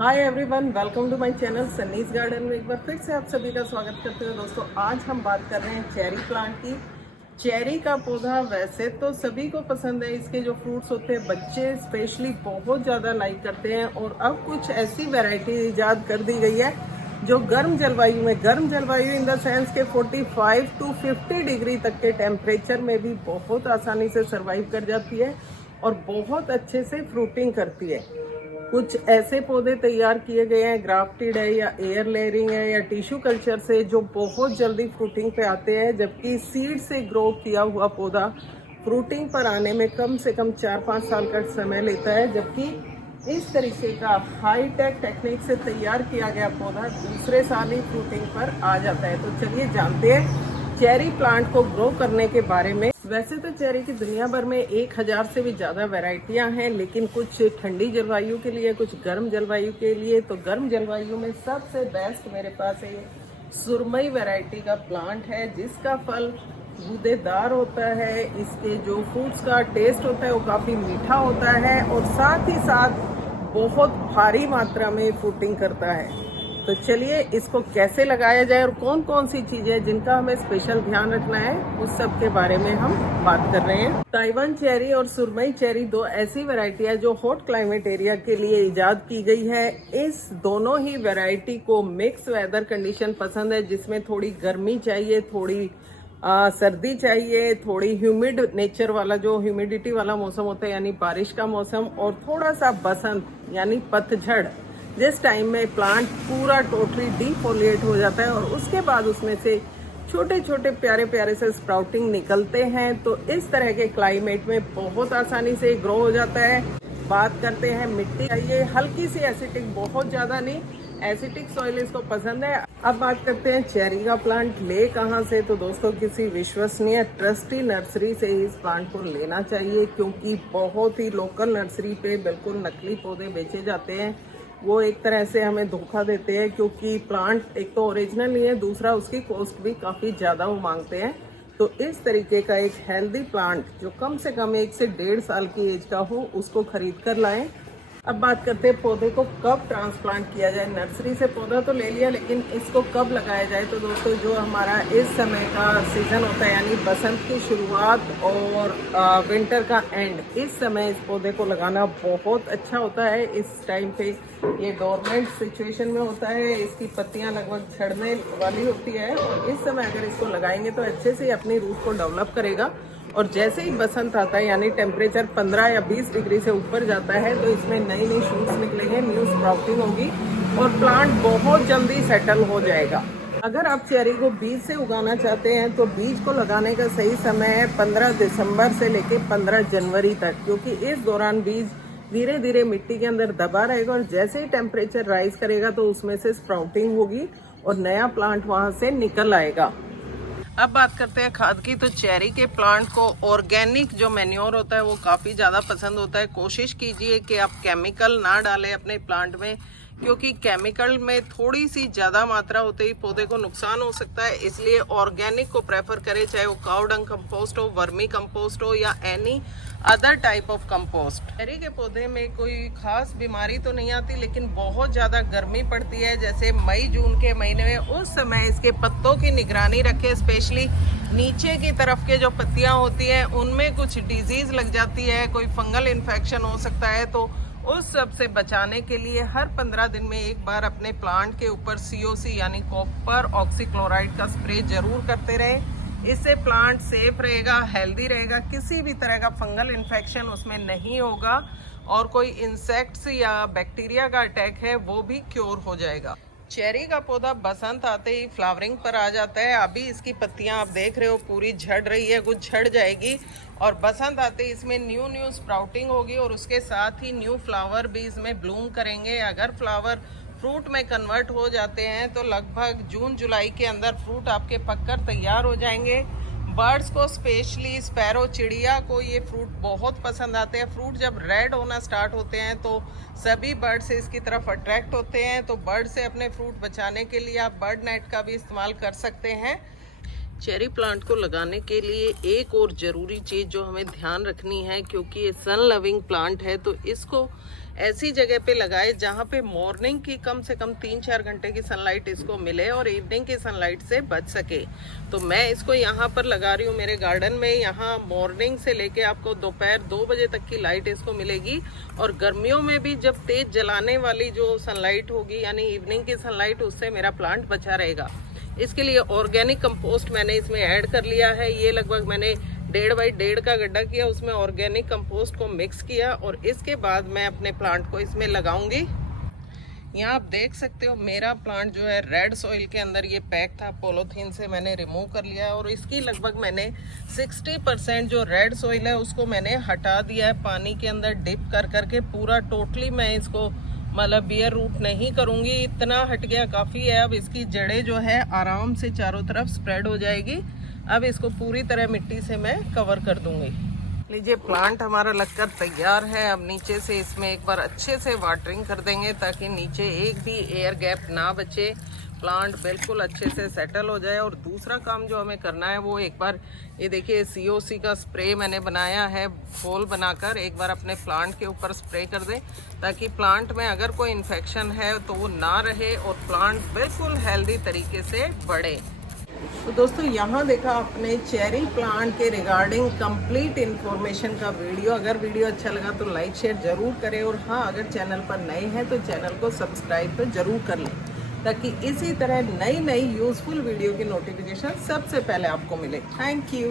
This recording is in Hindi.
Hi everyone, welcome to my channel Sunny's garden में एक बार फिर से आप सभी का स्वागत करते हुए दोस्तों आज हम बात कर रहे हैं चेरी प्लांट की। चेरी का पौधा वैसे तो सभी को पसंद है, इसके जो फ्रूट्स होते हैं बच्चे स्पेशली बहुत ज़्यादा लाइक करते हैं। और अब कुछ ऐसी वैरायटी इजाद कर दी गई है जो गर्म जलवायु इन द सेंस के 45 टू 50 डिग्री तक के टेम्परेचर में भी बहुत आसानी से सर्वाइव कर जाती है और बहुत अच्छे से फ्रूटिंग करती है। कुछ ऐसे पौधे तैयार किए गए हैं, ग्राफ्टेड है या एयर लेयरिंग है या टिश्यू कल्चर से, जो बहुत जल्दी फ्रूटिंग पे आते हैं, जबकि सीड से ग्रो किया हुआ पौधा फ्रूटिंग पर आने में कम से कम 4-5 साल का समय लेता है। जबकि इस तरीके का हाईटेक टेक्निक से तैयार किया गया पौधा दूसरे साल ही फ्रूटिंग पर आ जाता है। तो चलिए जानते हैं चेरी प्लांट को ग्रो करने के बारे में। वैसे तो चेरी की दुनिया भर में 1000 से भी ज़्यादा वैरायटियां हैं, लेकिन कुछ ठंडी जलवायु के लिए, कुछ गर्म जलवायु के लिए। तो गर्म जलवायु में सबसे बेस्ट मेरे पास है ये सुरमई वैरायटी का प्लांट है, जिसका फल गूदेदार होता है। इसके जो फ्रूट्स का टेस्ट होता है वो काफ़ी मीठा होता है और साथ ही साथ बहुत भारी मात्रा में फ्रूटिंग करता है। तो चलिए इसको कैसे लगाया जाए और कौन कौन सी चीजें जिनका हमें स्पेशल ध्यान रखना है उस सब के बारे में हम बात कर रहे हैं। ताइवान चेरी और सुरमई चेरी दो ऐसी वैरायटी है जो हॉट क्लाइमेट एरिया के लिए इजाद की गई है। इस दोनों ही वैरायटी को मिक्स वेदर कंडीशन पसंद है, जिसमें थोड़ी गर्मी चाहिए, थोड़ी सर्दी चाहिए, थोड़ी ह्यूमिड नेचर वाला, जो ह्यूमिडिटी वाला मौसम होता है यानी बारिश का मौसम, और थोड़ा सा बसंत यानी पतझड़, जिस टाइम में प्लांट पूरा टोटली डीफोलिएट हो जाता है और उसके बाद उसमें से छोटे छोटे प्यारे प्यारे से स्प्राउटिंग निकलते हैं। तो इस तरह के क्लाइमेट में बहुत आसानी से ग्रो हो जाता है। बात करते हैं मिट्टी, ये हल्की सी एसिडिक, बहुत ज़्यादा नहीं, एसिडिक सॉइल इसको पसंद है। अब बात करते हैं चेरी का प्लांट ले कहाँ से। तो दोस्तों किसी विश्वसनीय ट्रस्टी नर्सरी से ही इस प्लांट को लेना चाहिए, क्योंकि बहुत ही लोकल नर्सरी पे बिल्कुल नकली पौधे बेचे जाते हैं। वो एक तरह से हमें धोखा देते हैं, क्योंकि प्लांट एक तो ओरिजिनल नहीं है, दूसरा उसकी कॉस्ट भी काफ़ी ज़्यादा वो मांगते हैं। तो इस तरीके का एक हेल्दी प्लांट जो कम से कम 1 से 1.5 साल की एज का हो, उसको खरीद कर लाएं। अब बात करते हैं पौधे को कब ट्रांसप्लांट किया जाए। नर्सरी से पौधा तो ले लिया, लेकिन इसको कब लगाया जाए। तो दोस्तों जो हमारा इस समय का सीजन होता है यानी बसंत की शुरुआत और विंटर का एंड, इस समय इस पौधे को लगाना बहुत अच्छा होता है। इस टाइम पे ये डोरमेंट सिचुएशन में होता है, इसकी पत्तियां लगभग झड़ने वाली होती है और इस समय अगर इसको लगाएंगे तो अच्छे से अपनी रूट को डेवलप करेगा। और जैसे ही बसंत आता है यानी टेम्परेचर 15 या 20 डिग्री से ऊपर जाता है, तो इसमें नई नई शूट्स निकलेंगे, न्यू स्प्राउटिंग होगी और प्लांट बहुत जल्दी सेटल हो जाएगा। अगर आप चेरी को बीज से उगाना चाहते हैं तो बीज को लगाने का सही समय है 15 दिसंबर से लेके 15 जनवरी तक, क्योंकि इस दौरान बीज धीरे धीरे मिट्टी के अंदर दबा रहेगा और जैसे ही टेम्परेचर राइज करेगा तो उसमें से स्प्राउटिंग होगी और नया प्लांट वहां से निकल आएगा। अब बात करते हैं खाद की। तो चेरी के प्लांट को ऑर्गेनिक जो मैन्योर होता है वो काफ़ी ज़्यादा पसंद होता है। कोशिश कीजिए कि आप केमिकल ना डालें अपने प्लांट में, क्योंकि केमिकल में थोड़ी सी ज़्यादा मात्रा होते ही पौधे को नुकसान हो सकता है। इसलिए ऑर्गेनिक को प्रेफर करें, चाहे वो काउ डंग कंपोस्ट हो, वर्मी कंपोस्ट हो या any other type of compost. Cherry के पौधे में कोई खास बीमारी तो नहीं आती, लेकिन बहुत ज़्यादा गर्मी पड़ती है। जैसे मई जून के महीने में, उस समय इसके पत्तों की निगरानी रखें, स्पेशली नीचे की तरफ के जो पत्तियां होती हैं उनमें कुछ डिजीज़ लग जाती है, कोई फंगल इन्फेक्शन हो सकता है। तो उस सब से बचाने के लिए हर 15 दिन में एक बार अपने प्लांट के ऊपर COC यानी कॉपर ऑक्सीक्लोराइड का स्प्रे जरूर करते रहें। इससे प्लांट सेफ रहेगा, हेल्दी रहेगा, किसी भी तरह का फंगल इन्फेक्शन उसमें नहीं होगा और कोई इंसेक्ट्स या बैक्टीरिया का अटैक है वो भी क्योर हो जाएगा। चेरी का पौधा बसंत आते ही फ्लावरिंग पर आ जाता है। अभी इसकी पत्तियां आप देख रहे हो पूरी झड़ रही है, कुछ झड़ जाएगी और बसंत आते ही इसमें न्यू स्प्राउटिंग होगी और उसके साथ ही न्यू फ्लावर भी इसमें ब्लूम करेंगे। अगर फ्लावर फ्रूट में कन्वर्ट हो जाते हैं तो लगभग जून जुलाई के अंदर फ्रूट आपके पककर तैयार हो जाएंगे। बर्ड्स को, स्पेशली स्पैरो चिड़िया को ये फ्रूट बहुत पसंद आते हैं। फ्रूट जब रेड होना स्टार्ट होते हैं तो सभी बर्ड से इसकी तरफ अट्रैक्ट होते हैं। तो बर्ड से अपने फ्रूट बचाने के लिए आप बर्ड नेट का भी इस्तेमाल कर सकते हैं। चेरी प्लांट को लगाने के लिए एक और ज़रूरी चीज़ जो हमें ध्यान रखनी है, क्योंकि ये सन लविंग प्लांट है तो इसको ऐसी जगह पे लगाए जहाँ पे मॉर्निंग की कम से कम 3-4 घंटे की सनलाइट इसको मिले और इवनिंग की सनलाइट से बच सके। तो मैं इसको यहाँ पर लगा रही हूँ मेरे गार्डन में। यहाँ मॉर्निंग से लेके आपको दोपहर 2 बजे तक की लाइट इसको मिलेगी, और गर्मियों में भी जब तेज जलाने वाली जो सनलाइट होगी यानी इवनिंग की सनलाइट, उससे मेरा प्लांट बचा रहेगा। इसके लिए ऑर्गेनिक कंपोस्ट मैंने इसमें ऐड कर लिया है। ये लगभग मैंने 1.5 बाई 1.5 का गड्ढा किया, उसमें ऑर्गेनिक कंपोस्ट को मिक्स किया और इसके बाद मैं अपने प्लांट को इसमें लगाऊंगी। यहाँ आप देख सकते हो मेरा प्लांट जो है रेड सॉइल के अंदर ये पैक था, पॉलीथीन से मैंने रिमूव कर लिया है, और इसकी लगभग मैंने 60% जो रेड सॉइल है उसको मैंने हटा दिया है पानी के अंदर डिप कर करके। पूरा टोटली मैं इसको मतलब बियर रूट नहीं करूँगी, इतना हट गया काफ़ी है। अब इसकी जड़ें जो है आराम से चारों तरफ स्प्रेड हो जाएगी। अब इसको पूरी तरह मिट्टी से मैं कवर कर दूंगी। लीजिए प्लांट हमारा लगकर तैयार है। अब नीचे से इसमें एक बार अच्छे से वाटरिंग कर देंगे ताकि नीचे एक भी एयर गैप ना बचे, प्लांट बिल्कुल अच्छे से सेटल हो जाए। और दूसरा काम जो हमें करना है वो एक बार ये देखिए COC का स्प्रे मैंने बनाया है, घोल बनाकर एक बार अपने प्लांट के ऊपर स्प्रे कर दें ताकि प्लांट में अगर कोई इन्फेक्शन है तो वो ना रहे और प्लांट बिल्कुल हेल्दी तरीके से बढ़े। तो दोस्तों यहाँ देखा आपने चेरी प्लांट के रिगार्डिंग कंप्लीट इन्फॉर्मेशन का वीडियो। अगर वीडियो अच्छा लगा तो लाइक शेयर ज़रूर करें, और हाँ अगर चैनल पर नए हैं तो चैनल को सब्सक्राइब तो ज़रूर कर लें ताकि इसी तरह नई यूज़फुल वीडियो की नोटिफिकेशन सबसे पहले आपको मिले। Thank you.